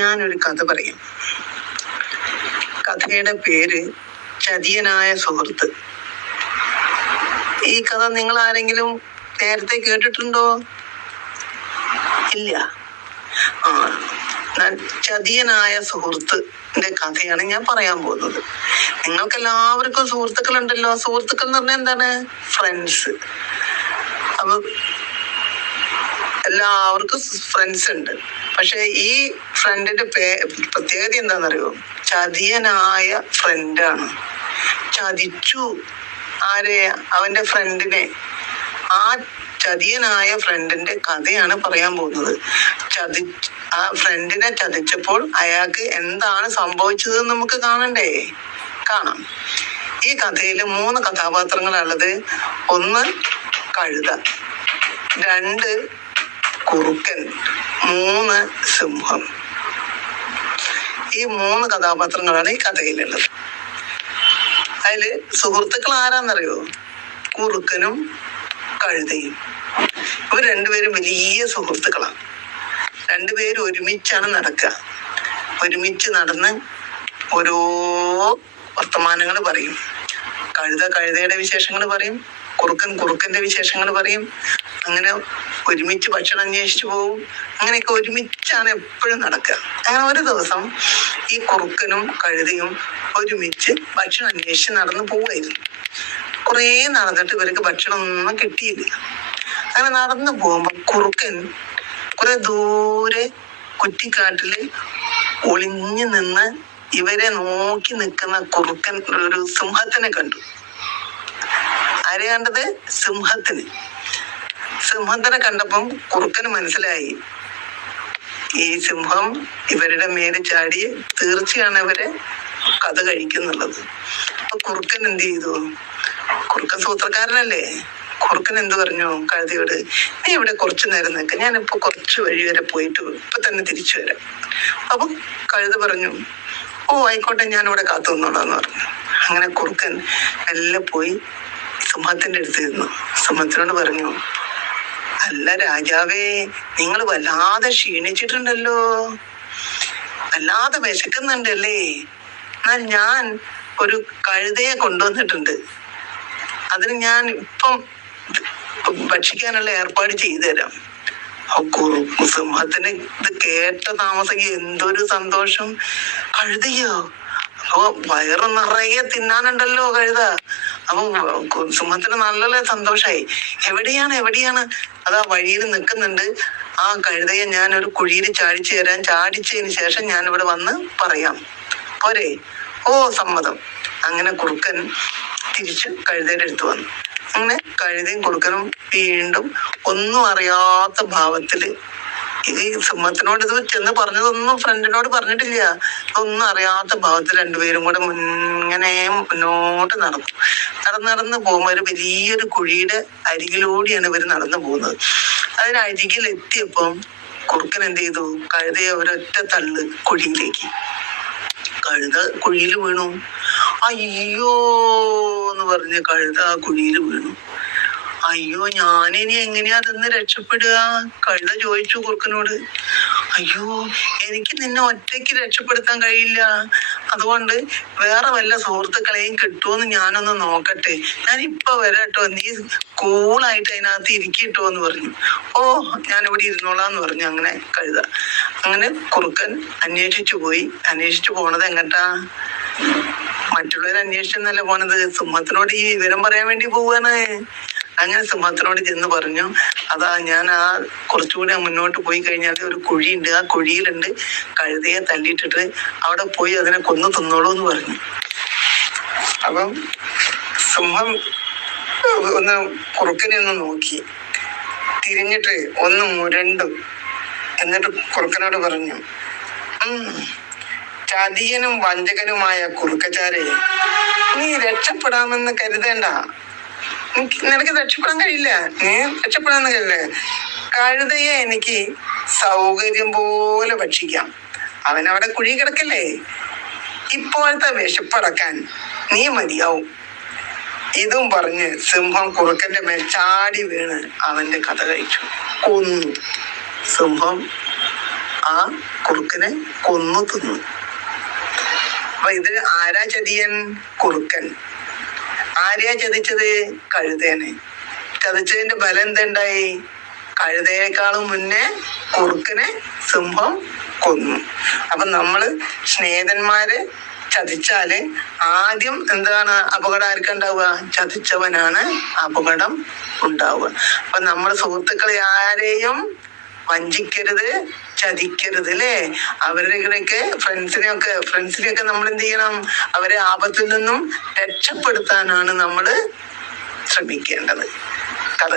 ഞാനൊരു കഥ പറയും. കഥയുടെ പേര് ചതിയനായ സുഹൃത്ത്. ഈ കഥ നിങ്ങൾ ആരെങ്കിലും നേരത്തെ കേട്ടിട്ടുണ്ടോ? ഇല്ല. ചതിയനായ സുഹൃത്തിന്റെ കഥയാണ് ഞാൻ പറയാൻ പോകുന്നത്. നിങ്ങൾക്ക് എല്ലാവർക്കും സുഹൃത്തുക്കളുണ്ടല്ലോ. സുഹൃത്തുക്കൾ എന്ന് പറഞ്ഞാൽ എന്താണ്? ഫ്രണ്ട്സ്. അപ്പൊ എല്ലാവർക്കും ഫ്രണ്ട്സ് ഉണ്ട്. പക്ഷെ ഈ ഫ്രണ്ടിന്റെ പ്രത്യേകത എന്താണെന്നറിയോ? ചതിയനായ ഫ്രണ്ടാണ്. ചതിച്ചു ആരെ? അവന്റെ ഫ്രണ്ടിനെ. ആ ചതിയനായ ഫ്രണ്ടിന്റെ കഥയാണ് പറയാൻ പോകുന്നത്. ആ ഫ്രണ്ടിനെ ചതിച്ചപ്പോൾ അയാൾക്ക് എന്താണ് സംഭവിച്ചത് നമുക്ക് കാണാം. ഈ കഥയിൽ 3 കഥാപാത്രങ്ങളുള്ളത്. 1 കഴുത, 2 കുറുക്കൻ, 3 സിംഹം. ഈ 3 കഥാപാത്രങ്ങളാണ് ഈ കഥയിലുള്ളത്. അതില് സുഹൃത്തുക്കൾ ആരാന്നറിയോ? കുറുക്കനും കഴുതയും. ഇവർ രണ്ടുപേരും വലിയ സുഹൃത്തുക്കളാണ്. രണ്ടുപേരും ഒരുമിച്ചാണ് നടക്കുക. ഒരുമിച്ച് നടന്ന് ഓരോ വർത്തമാനങ്ങൾ പറയും. കഴുത കഴുതയുടെ വിശേഷങ്ങൾ പറയും, കുറുക്കൻ കുറുക്കന്റെ വിശേഷങ്ങൾ പറയും. അങ്ങനെ ഒരുമിച്ച് ഭക്ഷണം അന്വേഷിച്ചു പോവും. അങ്ങനെയൊക്കെ ഒരുമിച്ചാണ് എപ്പോഴും നടക്കുക. അങ്ങനെ ഒരു ദിവസം ഈ കുറുക്കനും കഴുതയും ഒരുമിച്ച് ഭക്ഷണം അന്വേഷിച്ച് നടന്നു പോവായിരുന്നു. കുറേ നടന്നിട്ട് ഇവർക്ക് ഭക്ഷണം ഒന്നും കിട്ടിയില്ല. അങ്ങനെ നടന്നു പോകുമ്പോ കുറുക്കൻ കുറെ ദൂരെ കുറ്റിക്കാട്ടില് ഒളിഞ്ഞു നിന്ന് ഇവരെ നോക്കി നിൽക്കുന്ന കുറുക്കൻ ഒരു സിംഹത്തിനെ കണ്ടു. ആരെ കണ്ടത്? സിംഹത്തിനെ കണ്ടപ്പം കുറുക്കന് മനസ്സിലായി ഈ സിംഹം ഇവരുടെ മേലെ ചാടി തീർച്ചയാണ് ഇവരെ കഥ കഴിക്കുന്നുള്ളത്. അപ്പൊ കുറുക്കൻ എന്ത് ചെയ്തു? കുറുക്കൻ സൂത്രക്കാരനല്ലേ. കുറുക്കൻ എന്ത് പറഞ്ഞു കഴുതയോട്? നീ ഇവിടെ കുറച്ചു നേരം നിൽക്ക, ഞാനിപ്പോ കുറച്ച് വഴി വരെ പോയിട്ട് ഇപ്പൊ തന്നെ തിരിച്ചു വരാം. അപ്പൊ കഴുത പറഞ്ഞു, ഓ ആയിക്കോട്ടെ, ഞാനിവിടെ കാത്തു നിന്നോളാന്ന് പറഞ്ഞു. അങ്ങനെ കുറുക്കൻ എല്ലാം പോയി സിംഹത്തിന്റെ അടുത്ത് ഇരുന്നു. സിംഹത്തിനോട് പറഞ്ഞു, അല്ല രാജാവേ, നിങ്ങൾ വല്ലാതെ ക്ഷീണിച്ചിട്ടുണ്ടല്ലോ, വല്ലാതെ വിശക്കുന്നുണ്ടല്ലേ. എന്നാൽ ഞാൻ ഒരു കഴുതയെ കൊണ്ടുവന്നിട്ടുണ്ട്. അതിന് ഞാൻ ഇപ്പം ഭക്ഷിക്കാനുള്ള ഏർപ്പാട് ചെയ്തു തരാം. സിംഹത്തിന് ഇത് കേട്ട താമസിക്ക് എന്തൊരു സന്തോഷം. കഴുതയോ? അപ്പൊ വയറ് നിറയെ തിന്നാനുണ്ടല്ലോ കഴുത. അപ്പൊ സിംഹത്തിന് നല്ല സന്തോഷായി. എവിടെയാണ്? അതാ വഴിയിൽ നിൽക്കുന്നുണ്ട്. ആ കഴുതയെ ഞാൻ ഒരു കുഴിയിൽ ചാടിച്ചു തരാൻ. ചാടിച്ചതിന് ശേഷം ഞാൻ ഇവിടെ വന്ന് പറയാം, പോരെ? ഓ സമ്മതം. അങ്ങനെ കുറുക്കൻ തിരിച്ച് കഴുതയുടെ അടുത്ത് വന്നു. അങ്ങനെ കഴുതയും കുറുക്കനും വീണ്ടും ഒന്നും അറിയാത്ത ഭാവത്തില്, ഈ സിംഹത്തിനോട് ഇത് ചെന്ന് പറഞ്ഞതൊന്നും ഫ്രണ്ടിനോട് പറഞ്ഞിട്ടില്ല. ഒന്നും അറിയാത്ത ഭാവത്തിൽ രണ്ടുപേരും കൂടെ ഇങ്ങനെ മുന്നോട്ട് നടന്ന് പോകുമ്പോൾ ഒരു വലിയൊരു കുഴിയുടെ അരികിലൂടെയാണ് ഇവർ നടന്നു പോകുന്നത്. അതിനരികിൽ എത്തിയപ്പം കുറുക്കൻ എന്ത് ചെയ്തു? കഴുതയെ ഒരൊറ്റ തള്ളു കുഴിയിലേക്ക്. കഴുത കുഴിയിൽ വീണു. അയ്യോ എന്ന് പറഞ്ഞ് കഴുത ആ കുഴിയിൽ വീണു. അയ്യോ, ഞാനിനി എങ്ങനെയാ അതിന്ന് രക്ഷപ്പെടുക? കഴുത ചോദിച്ചു കുറുക്കനോട്. അയ്യോ, എനിക്ക് നിന്നെ ഒറ്റയ്ക്ക് രക്ഷപ്പെടുത്താൻ കഴിയില്ല. അതുകൊണ്ട് വേറെ വല്ല സുഹൃത്തുക്കളെയും കിട്ടുമെന്ന് ഞാനൊന്ന് നോക്കട്ടെ. ഞാൻ ഇപ്പൊ വരാട്ടോ, നീ കൂളായിട്ട് അതിനകത്ത് ഇരിക്കിട്ടോ എന്ന് പറഞ്ഞു. ഓ, ഞാനിവിടെ ഇരുന്നോളാന്ന് പറഞ്ഞു. അങ്ങനെ കഴുത. അങ്ങനെ കുറുക്കൻ അന്വേഷിച്ചു പോണത് എങ്ങട്ടാ? മറ്റുള്ളവർ അന്വേഷിച്ചെന്നല്ല പോണത്, സിംഹത്തിനോട് ഈ വിവരം പറയാൻ വേണ്ടി പോവാണ്. അങ്ങനെ സിംഹത്തിനോട് ചെന്ന് പറഞ്ഞു, അതാ ഞാൻ ആ കുറച്ചുകൂടി മുന്നോട്ട് പോയി കഴിഞ്ഞാൽ ഒരു കുഴിയുണ്ട്, ആ കുഴിയിലുണ്ട് കഴുതയെ തല്ലിയിട്ടിട്ട് അവിടെ പോയി അതിനെ കൊന്നു തിന്നോളൂ എന്ന് പറഞ്ഞു. അപ്പം സിംഹം ഒന്ന് കുറുക്കനെ ഒന്ന് നോക്കി, തിരിഞ്ഞിട്ട് ഒന്ന് മുരണ്ടു. എന്നിട്ട് കുറുക്കനോട് പറഞ്ഞു, ചതിയനും വഞ്ചകനുമായ കുറുക്കച്ചാരെ, നീ രക്ഷപ്പെടാമെന്ന് കരുതേണ്ട. നിനക്ക് രക്ഷപ്പെടാൻ കഴിയില്ല. നീ രക്ഷപ്പെടാന്ന് കഴിയില്ല. കഴുതയെ എനിക്ക് സൗകര്യം പോലെ ഭക്ഷിക്കാം. അവനവിടെ കുഴി കിടക്കല്ലേ. ഇപ്പോഴത്തെ വിശപ്പടക്കാൻ നീ മതിയാവും. ഇതും പറഞ്ഞ് സിംഹം കുറുക്കന്റെ മേൽ ചാടി വീണ് അവന്റെ കഥ കഴിച്ചു, കൊന്നു. സിംഹം ആ കുറുക്കനെ കൊന്നു തിന്നു. അപ്പൊ ഇത് ആരാ ചതിയൻ? കുറുക്കൻ. ആരെയാ ചതിച്ചത്? കഴുതേനെ. ചതിച്ചതിന്റെ ഫലം എന്തുണ്ടായി? കഴുതയേക്കാളും മുന്നേ കുറുക്കനെ സിംഹം കൊന്നു. അപ്പൊ നമ്മള് സ്നേഹിതന്മാരെ ചതിച്ചാല് ആദ്യം എന്താണ് അപകടം ആർക്കുണ്ടാവുക? ചതിച്ചവനാണ് അപകടം ഉണ്ടാവുക. അപ്പൊ നമ്മൾ സുഹൃത്തുക്കളെ ആരെയും വഞ്ചിക്കരുത്, ചതിക്കരുത് അല്ലേ? അവരുടെയൊക്കെ ഫ്രണ്ട്സിനെയൊക്കെ നമ്മൾ എന്ത് ചെയ്യണം? അവരെ ആപത്തിൽ നിന്നും രക്ഷപ്പെടുത്താനാണ് നമ്മൾ ശ്രമിക്കേണ്ടത്. കഥ